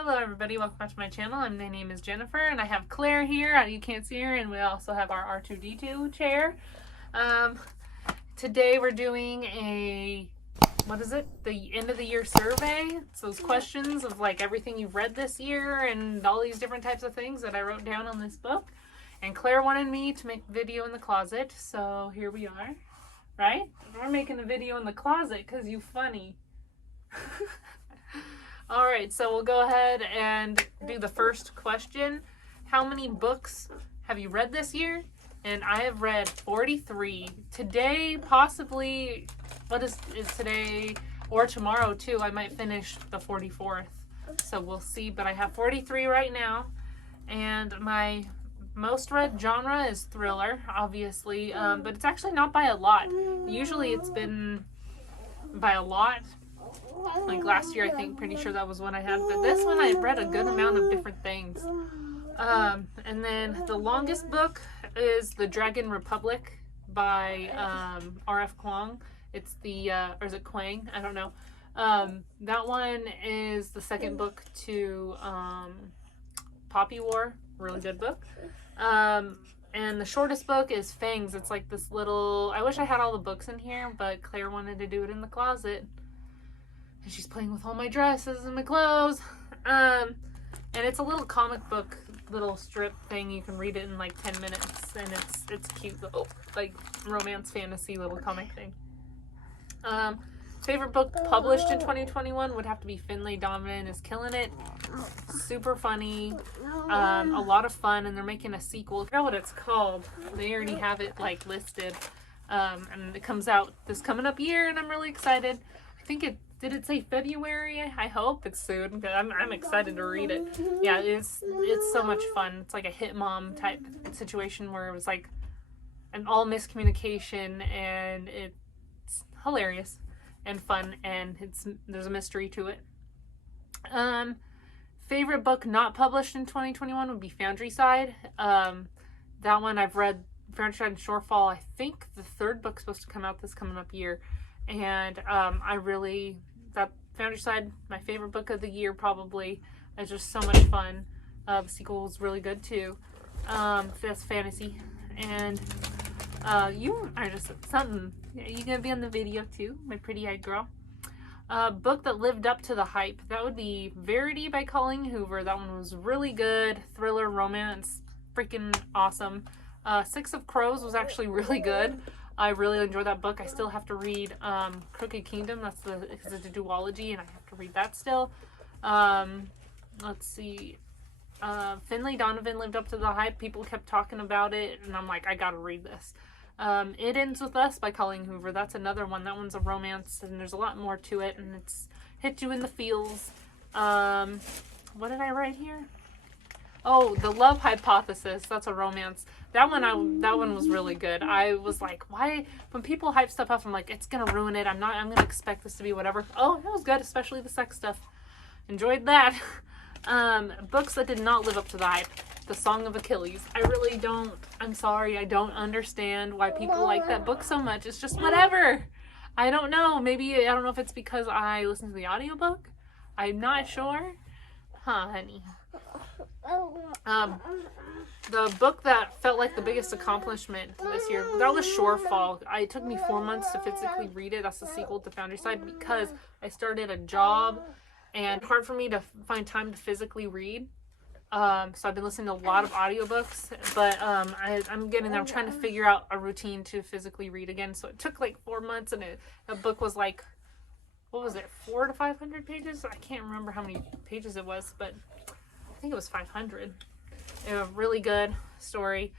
Hello everybody, welcome back to my channel. My name is Jennifer and I have Claire here. You can't see her, and we also have our R2D2 chair. Today we're doing the end of the year survey. It's those questions of like everything you've read this year and all these different types of things that I wrote down on this book. And Claire wanted me to make a video in the closet, so here we are, right? We're making a video in the closet because you funny. Alright, so we'll go ahead and do the first question. How many books have you read this year? And I have read 43. Today, possibly, what is today? Or tomorrow too, I might finish the 44th. So we'll see, but I have 43 right now. And my most read genre is thriller, obviously, but it's actually not by a lot. Usually it's been by a lot. Like last year, I think, pretty sure that was one I had, but this one I read a good amount of different things. And then the longest book is The Dragon Republic by R.F. Kuang. It's the, or is it Kuang? I don't know. That one is the second book to Poppy War. Really good book. And the shortest book is Fangs. It's like this little, I wish I had all the books in here, but Claire wanted to do it in the closet. And she's playing with all my dresses and my clothes. And it's a little comic book, little strip thing. You can read it in like 10 minutes, and it's cute little like romance fantasy little comic thing. Favorite book published in 2021 would have to be Finlay Donovan is Killing It. Super funny, a lot of fun, and they're making a sequel. I forgot what it's called. They already have it like listed, and it comes out this coming up year, and I'm really excited. I think it. Did it say February? I hope it's soon, because I'm excited to read it. Yeah, it's so much fun. It's like a hit mom type situation where it was like an all miscommunication, and it's hilarious and fun, and there's a mystery to it. Favorite book not published in 2021 would be Foundryside. That one I've read, Foundryside and Shorefall. I think the third book's supposed to come out this coming up year. And that Foundryside, my favorite book of the year probably. It's just so much fun. The sequel was really good too. That's fantasy. And you are just something. You gonna be on the video too, my pretty-eyed girl. Book that lived up to the hype. That would be Verity by Colleen Hoover. That one was really good. Thriller, romance, freaking awesome. Six of Crows was actually really good. I really enjoyed that book. I still have to read Crooked Kingdom. Because it's a duology, and I have to read that still. Let's see. Finlay Donovan lived up to the hype. People kept talking about it, and I'm like, I gotta read this. It Ends With Us by Colleen Hoover. That's another one. That one's a romance, and there's a lot more to it, and it's hit you in the feels. What did I write here? Oh, The Love Hypothesis. That's a romance. That one was really good. I was like, why? When people hype stuff up, I'm like, it's gonna ruin it. I'm gonna expect this to be whatever. Oh, it was good, especially the sex stuff. Enjoyed that. Books that did not live up to the hype. The Song of Achilles. I'm sorry, I don't understand why people like that book so much. It's just whatever. I don't know. I don't know if it's because I listened to the audiobook. I'm not sure. Huh, honey. The book that felt like the biggest accomplishment this year, that was Shorefall. It took me 4 months to physically read it. That's the sequel to Foundryside, because I started a job and hard for me to find time to physically read. So I've been listening to a lot of audiobooks, but I'm getting there. I'm trying to figure out a routine to physically read again. So it took like 4 months, and the book was like, what was it, 400 to 500 pages? I can't remember how many pages it was, but I think it was 500. A really good story.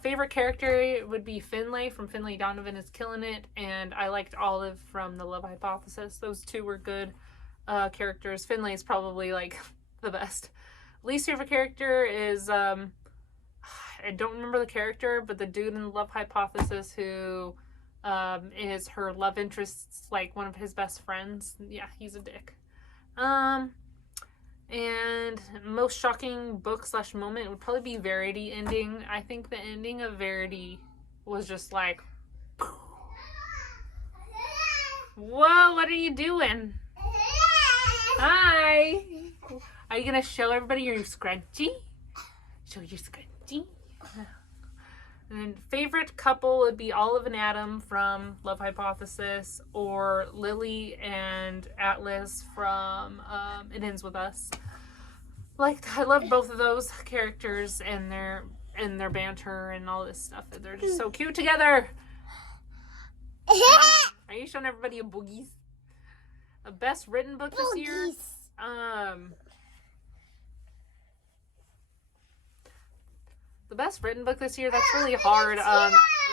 Favorite character would be Finlay from Finlay Donovan is Killing It, and I liked Olive from The Love Hypothesis. Those two were good characters. Finlay is probably like the best. Least favorite character is I don't remember the character, but the dude in The Love Hypothesis who is her love interest, like one of his best friends. Yeah, he's a dick. And most shocking book / moment would probably be Verity ending. I think the ending of Verity was just like, whoa, what are you doing? Hi. Are you going to show everybody your scrunchie? Show your scrunchie. And then favorite couple would be Olive and Adam from Love Hypothesis, or Lily and Atlas from It Ends With Us. I love both of those characters and their banter and all this stuff. They're just so cute together. Are you showing everybody your boogies? A best written book this year? The best written book this year, that's really hard.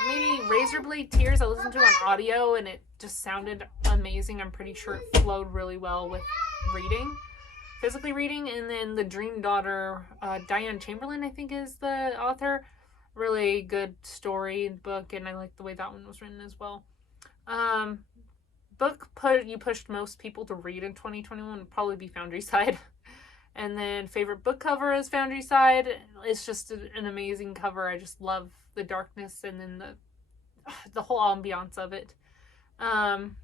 Maybe Razorblade Tears. I listened to it on audio and it just sounded amazing. I'm pretty sure it flowed really well with physically reading. And then The Dream Daughter, Diane Chamberlain, I think, is the author. Really good story and book, and I like the way that one was written as well. Book you pushed most people to read in 2021 would probably be Foundry Side. And then favorite book cover is Foundry Side. It's just an amazing cover. I just love the darkness and then the whole ambiance of it. And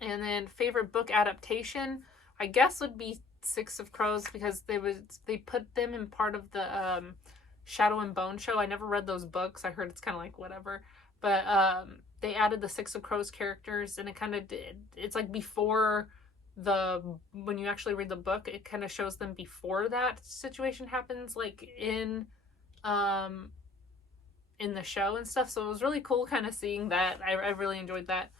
then favorite book adaptation, I guess, would be Six of Crows, because they put them in part of the Shadow and Bone show. I never read those books. I heard it's kind of like whatever. But they added the Six of Crows characters, and it kind of did. It's like before when you actually read the book, it kind of shows them before that situation happens, like in the show and stuff. So it was really cool kind of seeing that. I really enjoyed that.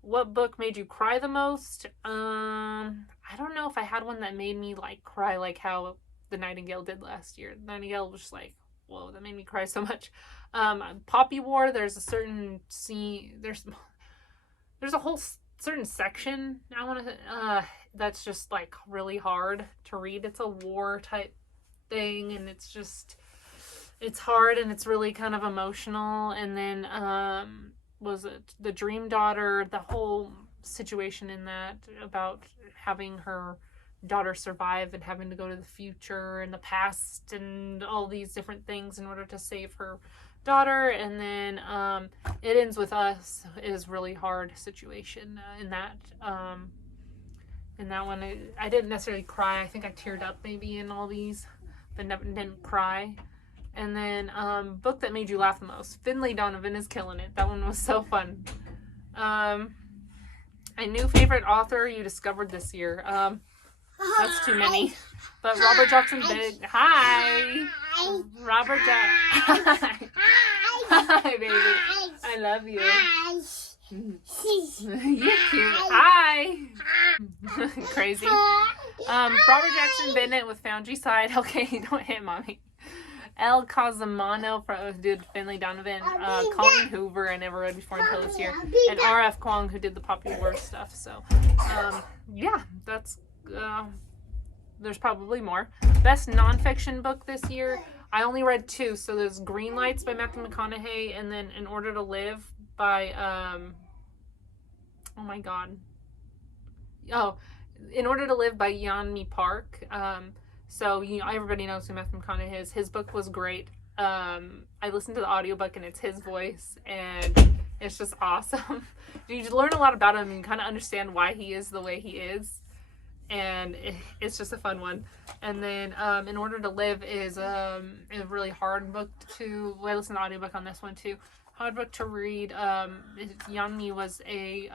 What book made you cry the most? I don't know if I had one that made me cry like how The Nightingale did last year. The Nightingale was just like, whoa, that made me cry so much. Poppy War, there's a certain scene, there's a whole certain section that's just really hard to read. It's a war type thing, and it's hard, and it's really kind of emotional. And then was it The Dream Daughter, the whole situation in that about having her daughter survive and having to go to the future and the past and all these different things in order to save her daughter. And then It Ends With Us is really hard situation in that one. I didn't necessarily cry. I think I teared up maybe in all these, but didn't cry. And then book that made you laugh the most, Finlay Donovan is killing it. That one was so fun. A new favorite author you discovered this year. That's too many. But Robert Jackson Bennett. Hi. Robert Jackson. Hi, baby. I love you. You're cute. Hi. Crazy. Robert Jackson Bennett with Foundry Side. Okay, don't hit mommy. El Cosimano did Finlay Donovan. Colleen Hoover I never read before until this year. And R.F. Kuang, who did the Poppy War stuff. So, yeah, that's... there's probably more. Best nonfiction book this year, I only read 2. So there's Green Lights by Matthew McConaughey, and then In Order to Live by oh my god. Oh, In Order to Live by Yeonmi Park. So everybody knows who Matthew McConaughey is. His book was great. I listened to the audiobook and it's his voice, and it's just awesome. You learn a lot about him and kind of understand why he is the way he is. And it's just a fun one. And then In Order to Live is a really hard book to... I listened to the audiobook on this one too. Hard book to read. Yeonmi was she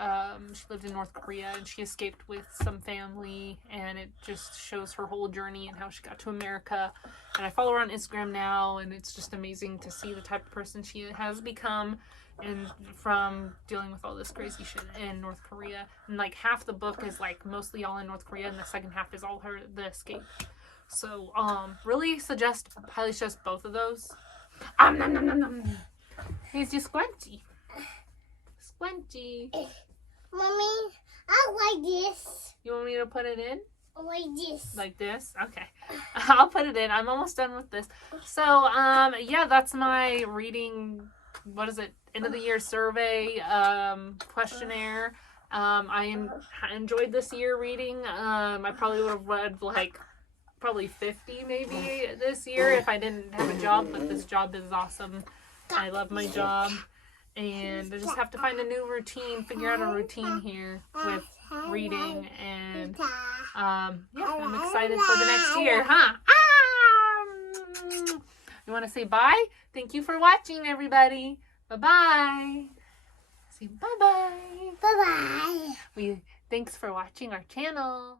lived in North Korea, and she escaped with some family, and it just shows her whole journey and how she got to America. And I follow her on Instagram now, and it's just amazing to see the type of person she has become, and from dealing with all this crazy shit in North Korea. And half the book is mostly all in North Korea, and the second half is all the escape. So really highly suggest both of those. Nom, nom, nom, nom. Here's your Squinty. Squinty. Mommy, I like this. You want me to put it in? Like this. Like this? Okay. I'll put it in. I'm almost done with this. So, yeah, that's my reading, what is it, end of the year survey, questionnaire. I enjoyed this year reading. I probably would have read probably 50 maybe this year if I didn't have a job, but this job is awesome. I love my job, and I just have to find a new routine, figure out a routine here with reading, and yeah, I'm excited for the next year, huh? Ah! You want to say bye? Thank you for watching, everybody. Bye-bye. Say bye-bye. Bye-bye. Thanks for watching our channel.